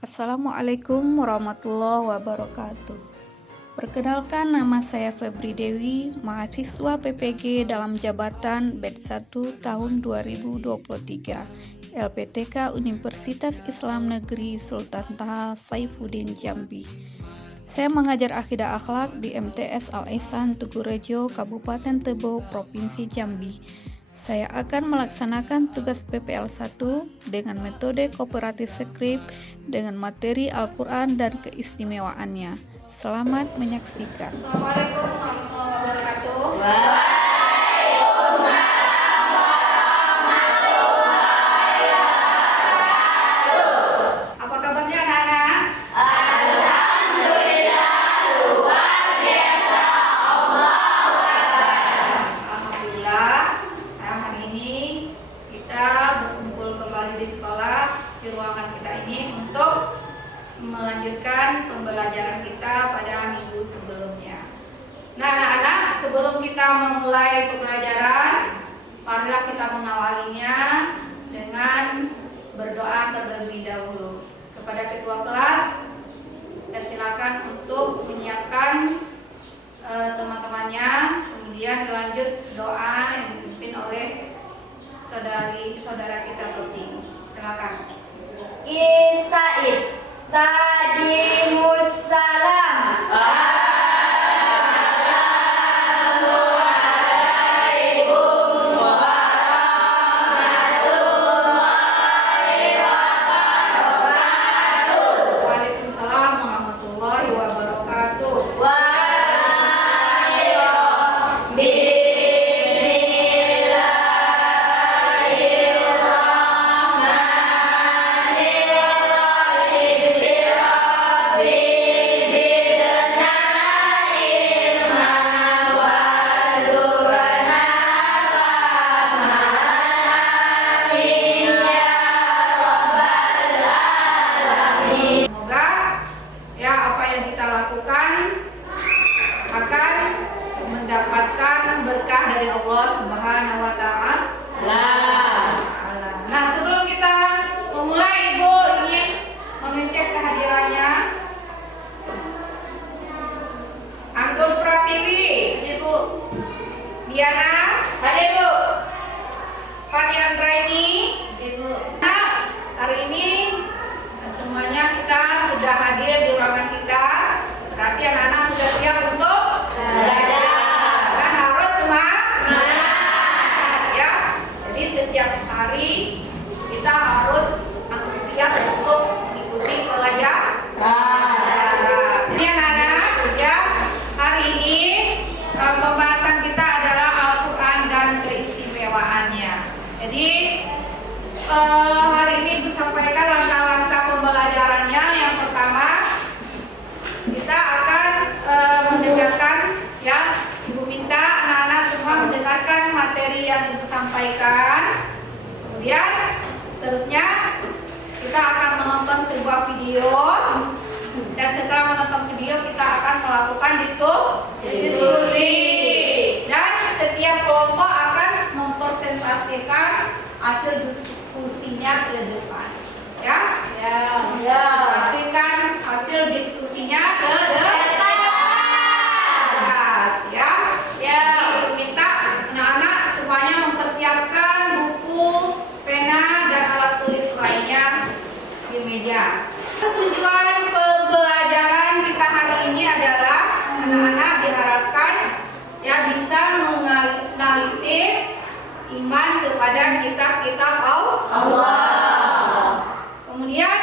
Assalamualaikum warahmatullahi wabarakatuh. Perkenalkan, nama saya Febri Dewi, mahasiswa PPG dalam jabatan BED 1 tahun 2023, LPTK Universitas Islam Negeri Sultan Taha Saifuddin Jambi. Saya mengajar akidah akhlak di MTS Al-Ihsan Tugurejo, Kabupaten Tebo, Provinsi Jambi. Saya akan melaksanakan tugas PPL 1 dengan metode kooperatif skrip dengan materi Al-Quran dan keistimewaannya. Selamat menyaksikan. Assalamualaikum warahmatullahi wabarakatuh. Apa kabarnya anak-anak? Alhamdulillah, hari ini kita berkumpul kembali di sekolah, di ruangan kita ini untuk melanjutkan pembelajaran kita pada minggu sebelumnya. Nah, anak-anak, sebelum kita memulai pembelajaran, marilah kita mengawalinya dengan berdoa terlebih dahulu. Kepada ketua kelas, kita silakan untuk menyiapkan teman-temannya, kemudian dilanjut doa yang dipimpin oleh saudara kita Toti. Silakan. Ista'id Tadimus salam. Waalaikumsalam warahmatullahi wabarakatuh. Semoga ya apa yang kita lakukan akan mendapatkan berkah dari Allah Subhanahu wa taala. Nah, sebelum kita memulai, Ibu ingin mengecek kehadirannya. Anggun Pratiwi, Ibu. Diana, hadir, Bu. Pak Yandraini, Ibu. Nah, hari ini semuanya kita sudah hadir di ruangan kita. Berarti anak-anak sudah siap untuk belajar. Dan harus semangat ya. Jadi setiap hari kita harus antusias untuk mengikuti pelajaran. Jadi anak-anak ya, hari ini pembahasan kita adalah Al-Quran dan keistimewaannya. Jadi hari ini disampaikan langkah-langkah pembelajarannya. Yang pertama, kita akan mendengarkan ya, Ibu minta anak-anak semua mendengarkan materi yang Ibu sampaikan. Kemudian seterusnya kita akan menonton sebuah video, dan setelah menonton video kita akan melakukan diskusi. Dan setiap kelompok akan mempresentasikan hasil diskusinya ke depan. Ya? Pastikan hasil diskusinya ke depan. Ya. Jadi, minta anak-anak semuanya mempersiapkan buku, pena, dan alat tulis lainnya di meja. Tujuan pembelajaran kita hari ini adalah anak-anak diharapkan ya bisa menganalisis iman kepada kitab-kitab Allah. Kemudian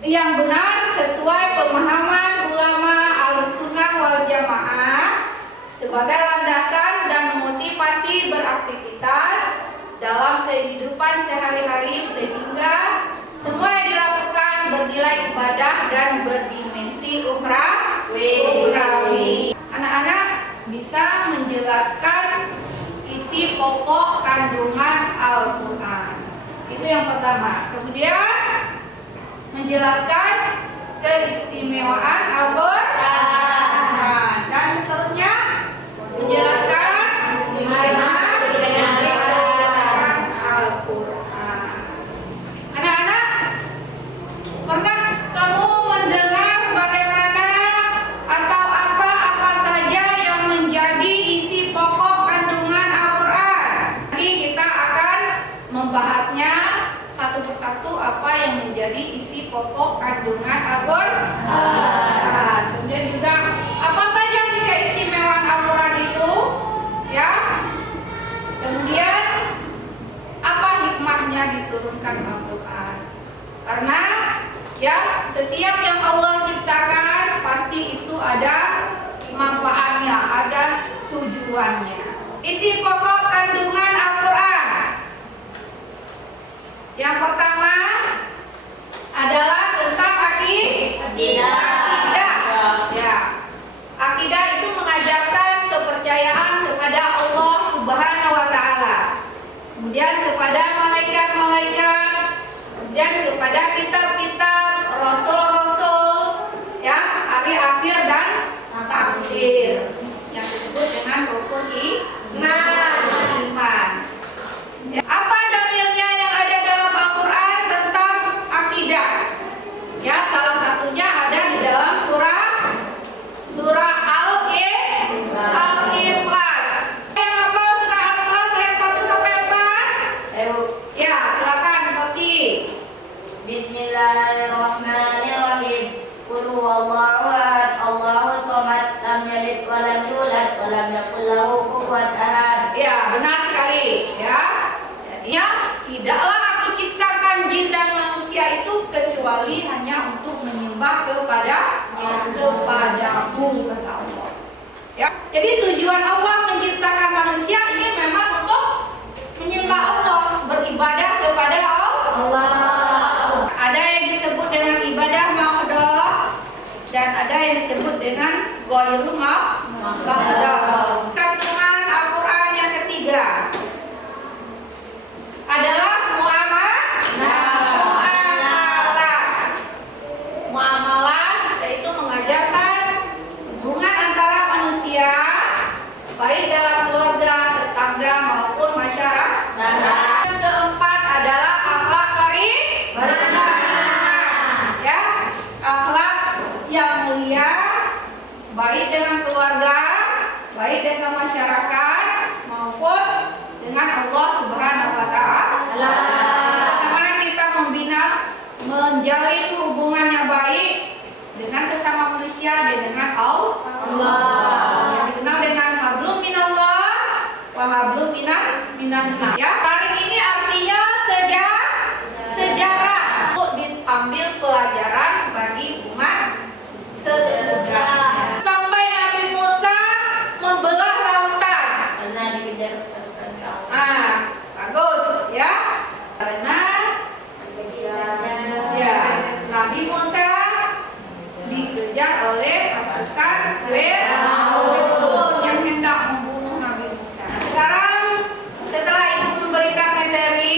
yang benar sesuai pemahaman ulama Ahlussunnah wal Jamaah sebagai landasan dan motivasi beraktivitas dalam kehidupan sehari-hari, sehingga semua yang dilakukan bernilai ibadah dan berdimensi ukhrawi. Anak-anak bisa menjelaskan isi pokok kandungan Al-Quran. Itu yang pertama. Kemudian menjelaskan keistimewaan Al-Quran. Dan seterusnya menjelaskan bagaimana Al-Quran. Anak-anak menjadi isi pokok kandungan Al-Quran. Kemudian juga apa saja sih keistimewaan Al-Quran itu? Ya. Kemudian apa hikmahnya diturunkan Al-Quran? Karena ya setiap yang Allah ciptakan pasti itu ada manfaatnya, ada tujuannya. Isi pokok kandungan Al-Quran. Yang pertama adalah tentang akidah. Ya. Akidah itu mengajarkan kepercayaan kepada Allah Subhanahu wa taala. Kemudian kepada malaikat-malaikat, kemudian kepada kitab-kitab, rasul-rasul, ya, hari akhir dan takdir yang disebut dengan rukun iman. Ya, apa dalilnya yang ada dalam Al-Quran tentang akidah? Ya, salah satunya ada di dalam surah Al-Ikhlas. Yang hafal surah Al-Ikhlas ayat 1 sampai 4? Ya, silakan Boti. Bismillahirrahmanirrahim. Qul huwallahu ahad, Allahus samad, lam yalid wa lam yulad wa lam yakul lahu kufuwan ahad. Ya, benar sekali. Ya. Jadinya tidaklah aku ciptakan jin dan manusia itu kecuali hanya untuk menyembah kepadamu, kata Allah. Ya. Jadi tujuan Allah menciptakan manusia ini memang untuk menyembah Allah, beribadah kepada Allah. Ada yang disebut dengan ibadah mahdhah dan ada yang disebut dengan ghairu mahdhah. Kandungan Al-Quran yang ketiga adalah muamalah, yaitu mengajarkan hubungan antara manusia baik dalam keluarga, tetangga maupun masyarakat. Yang keempat adalah akhlak karimah. Ya, akhlak yang mulia baik dengan keluarga, baik dengan masyarakat maupun dengan Allah Subhanahu wa taala. Bagaimana kita menjalin hubungan yang baik dengan sesama manusia dan dengan Allah. Yang dikenal dengan hablum minallah wa hablum minannas. Ya, tarik ini artinya sejarah untuk diambil pelajaran bagi umat sesudahnya. Sampai Nabi Musa membelah lautan Karena dikejar pasukan Firaun. Bagus ya. Karena ya Nabi Musa dikejar oleh pasukan Firaun yang hendak membunuh Nabi Musa. Sekarang setelah Ibu memberikan materi,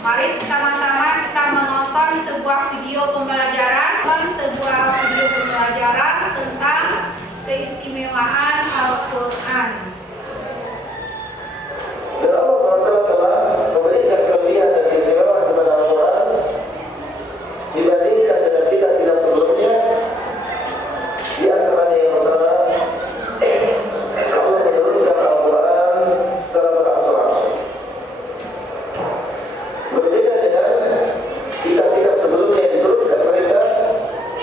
mari sama-sama kita menonton sebuah video pembelajaran tentang keistimewaan Al-Quran. Allah telah memberikan kelebihan dan keistimewaan kepada Al-Quran dibandingkan dengan kitab-kitab sebelumnya. Di antaranya yang pertama, Allah menurunkan Al-Quran secara berangsur-angsur. Berbeda dengan kitab-kitab sebelumnya yang diturunkan mereka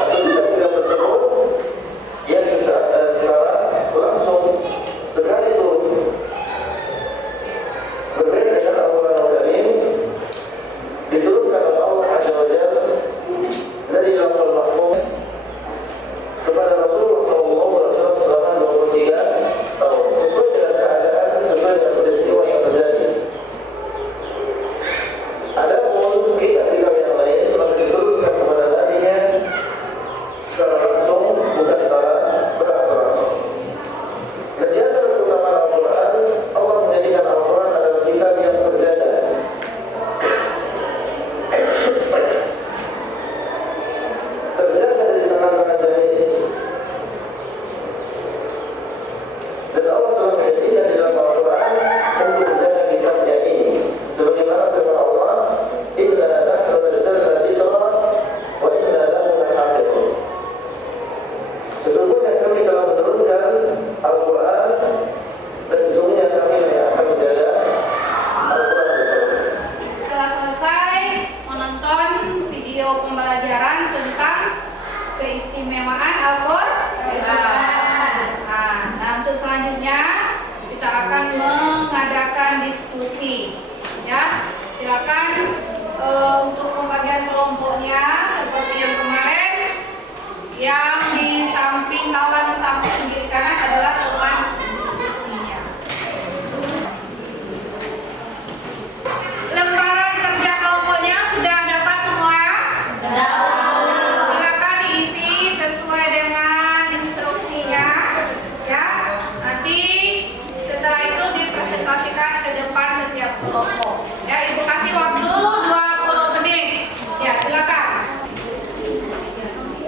atau kitab-kitab tersebut yang secara berlangsung sekali video pembelajaran tentang keistimewaan Al-Qur'an. Nah, untuk selanjutnya kita akan mengadakan diskusi. Ya, silakan untuk pembagian kelompoknya seperti yang kemarin. Yang di samping kawan samping kiri kanan adalah teman diskusinya. Lembaran kerja kelompoknya sudah dapat semua? Silakan diisi sesuai dengan instruksinya. Ya, nanti setelah itu dipresentasikan ke depan setiap kelompok. Ya, Ibu kasih waktu 20 menit. Ya, silakan.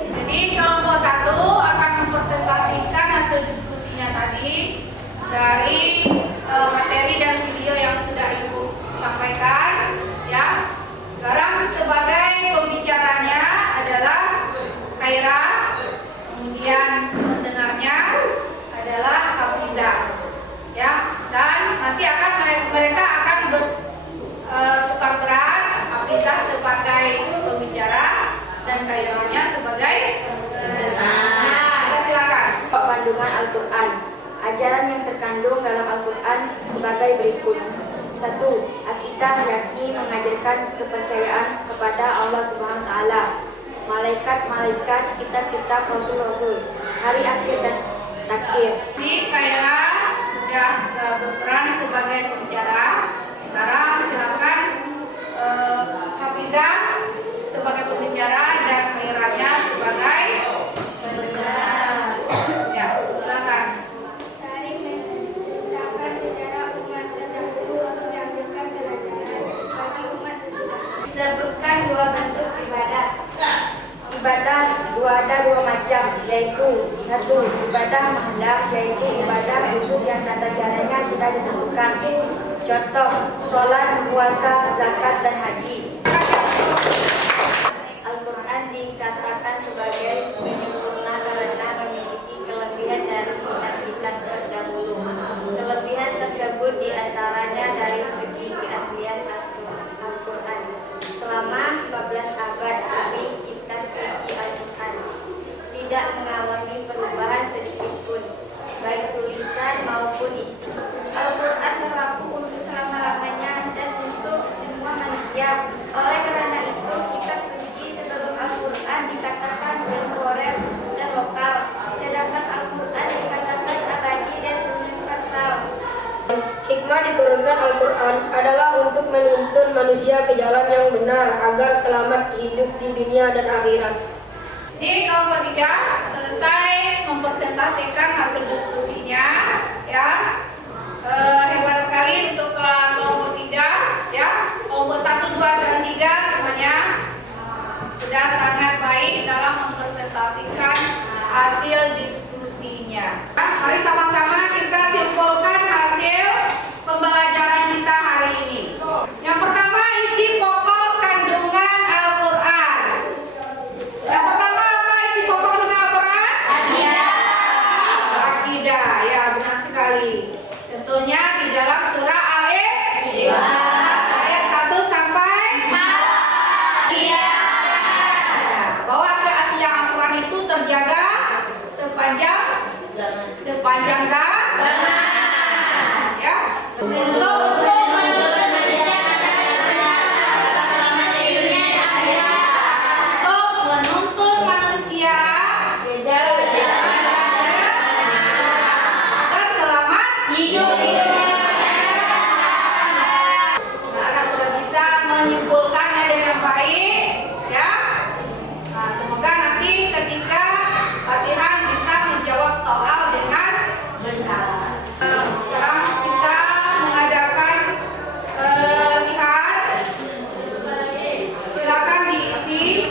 Jadi kelompok 1 akan mempresentasikan hasil diskusinya tadi dari materi dan video yang sudah Ibu sampaikan. Ya, sekarang sebagai pembicaranya adalah Khaira, kemudian mendengarnya adalah Hafizah. Ya, dan nanti mereka akan bertukar peran, Hafizah sebagai pembicara dan Khairanya sebagai pendengar. Kita silakan. Panduan Al-Quran. Ajaran yang terkandung dalam Al-Quran sebagai berikut. 1. Akidah, yakni mengajarkan kepercayaan kepada Allah Subhanahu wa taala, malaikat-malaikat, kitab-kitab, rasul-rasul, hari akhir dan takdir. Jadi Khaira sudah berperan sebagai pembicara. Sekarang silakan Hafizah sebagai pembicara dan Khairanya sebagai pendengar. Ya, silakan. Tari menceritakan sejarah umat terdahulu untuk diambilkan pelajaran bagi umat sesudah. Sebutkan 2 bentuk ibadah. Ibadah ada 2 macam, yaitu 1. Ibadah mahdah, yaitu ibadah khusus yang tata caranya sudah disebutkan. Contoh, sholat, puasa, zakat, dan haji. Al-Quran dikatakan sebagai penyempurna karena memiliki kelebihan dari kitab-kitab terdahulu. Kelebihan tersebut diantaranya dari segi keaslian Al-Quran. Selama 14 abad demi kitab suci Al-Quran tidak mengalami perubahan sedikit pun, baik tulisan maupun isi. Al-Quran berlaku untuk selama-lamanya dan untuk semua manusia. Oleh karena itu, kitab suci sebelum Al-Quran dikatakan temporer dan lokal, sedangkan Al-Quran dikatakan abadi dan universal. Hikmah diturunkan Al-Quran adalah untuk menuntun manusia ke jalan yang benar agar selamat hidup di dunia dan akhirat. Ini kelompok 3 selesai mempresentasikan hasil diskusinya. Ya, hebat sekali untuk kelompok 3. Ya, kelompok 1, 2, dan 3 semuanya sudah sangat baik dalam mempresentasikan hasil diskusinya. Mari sama-sama kita simpulkan hasil pembelajaran kita hari ini. Yang pertama, isi pokok kandungan Al-Quran. Yang pertama apa isi pokok kandungan Al-Quran? Akidah. Ya, benar sekali. Tentunya di dalam surah Al-Imran ayat 1 sampai 4. Bahwa keaslian Al-Quran itu terjaga sepanjang zaman. Ya. Untuk menuntun manusia agar selamat hidup. Nah, sudah bisa menyimpulkannya dengan baik, ya. Nah, semoga nanti ketika latihan bisa menjawab soal dengan benar. Sekarang kita mengadakan latihan. Silakan diisi.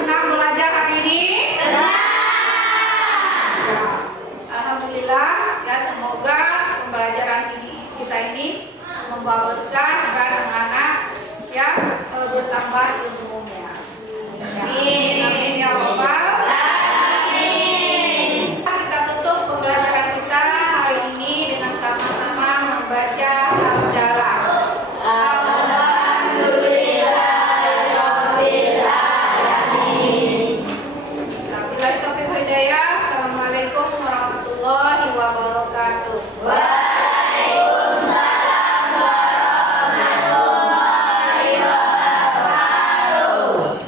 Senang belajar hari ini? Alhamdulillah, ya, semoga pembelajaran kita ini membawa bekal dan anak-anak ya bertambah ilmunya. Amin.